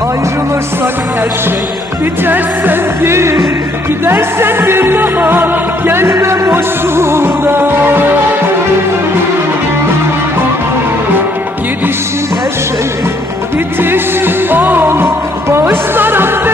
Ayrılırsak her şey biter sevgim Gidersen bir daha. Gelme boşuna Gidişin her şey bitişin ol. Bağışlarım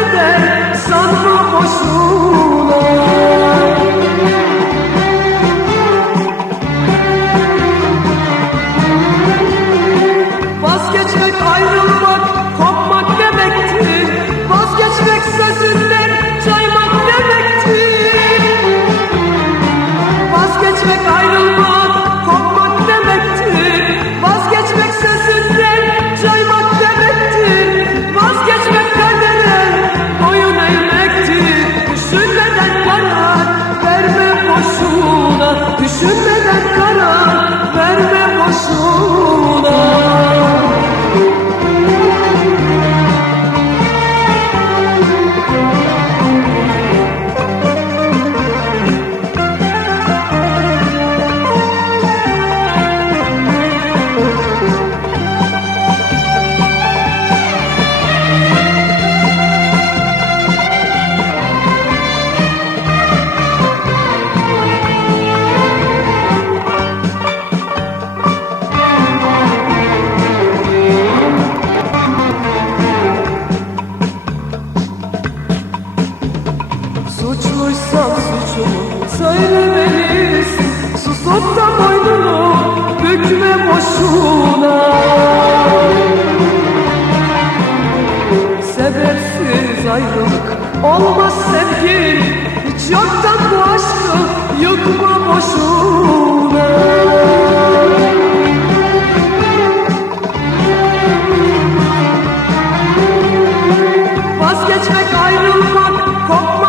Thank you. Suçumu söylemelisin Susup da boynunu bükme boşuna Sebepsiz ayrılık olmaz sevgi Hiç yoktan bu aşkı yıkma boşuna Vazgeçmek ayrılmak kopmak